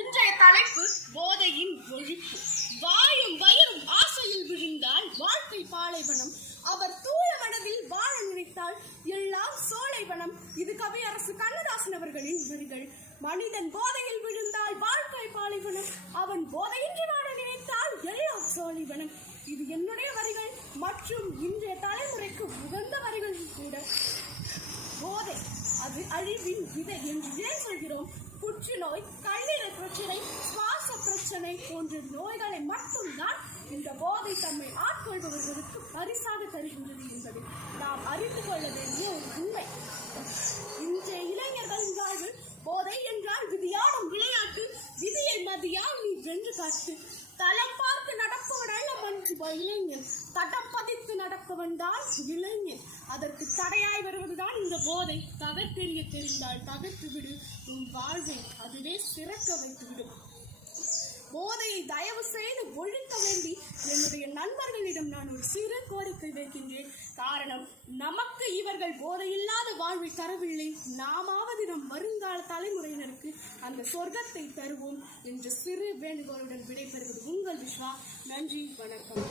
இன்றைய தலைப்பு போதையின் ஒழிப்பு. வாயும் வயிறும் ஆசையில் விழுந்தால் வாழ்க்கை பாலைவனம், அவர் தூய மனதில் வாழ நினைத்தால் எல்லாம் சோலைவனம். இது கவியரசு கண்ணதாசன் அவர்களின் வரிகள். மனிதன் போதையில் விழுந்தால் வாழ்க்கை பாலைவனம், அவன் போதையின்றி வாழ நினைத்தால் எல்லாம் சோலைவனம். இது என்னுடைய வரிகள் மற்றும் இன்றைய தலைமுறைக்கு உகந்த வரிகளும் கூட. போதை அது அழிவின் விதை என்று ஏன் சொல்கிறோம்? புற்றுநோய், கல்லீரல் பிரச்சனை, சுவாச பிரச்சனை போன்ற நோய்களை மட்டும்தான் இந்த போதை தம்மை ஆட்கொள்பவர்களுக்கு பரிசாக தருகின்றது என்பதை நாம் அறிந்து கொள்ள வேண்டிய ஒரு உண்மை. இன்றைய இளைஞர்களின் வாழ்வில் போதை என்றால் விதியாடும் விளையாட்டு, விதியை மதியால் நீ வென்று காட்டு. தளம் பார்த்து நடப்பவன் அல்ல இளைஞன், தடம் பதித்து நடப்பவன் தான் இளைஞன். அதற்கு தடையாய் வருவதுதான் இந்த போதை. தகர்த்தெறிய தெரிந்தால் தகர்த்து விடு, உன் வாழ்வை அதுவே சிறக்க வைத்துவிடும். போதையை தயவு செய்து ஒழிக்க வேண்டி என்னுடைய நண்பர்களிடம் நான் ஒரு சிறு கோரிக்கை வைக்கின்றேன். காரணம், நமக்கு இவர்கள் போதையில்லாத வாழ்வை தரவில்லை, நாமாவது நம் வருங்கால தலைமுறையினருக்கு அந்த சொர்க்கத்தை தருவோம் என்ற சிறு வேண்டுகோளுடன் விடைபெறுவது உங்கள் விஸ்வா. நன்றி, வணக்கம்.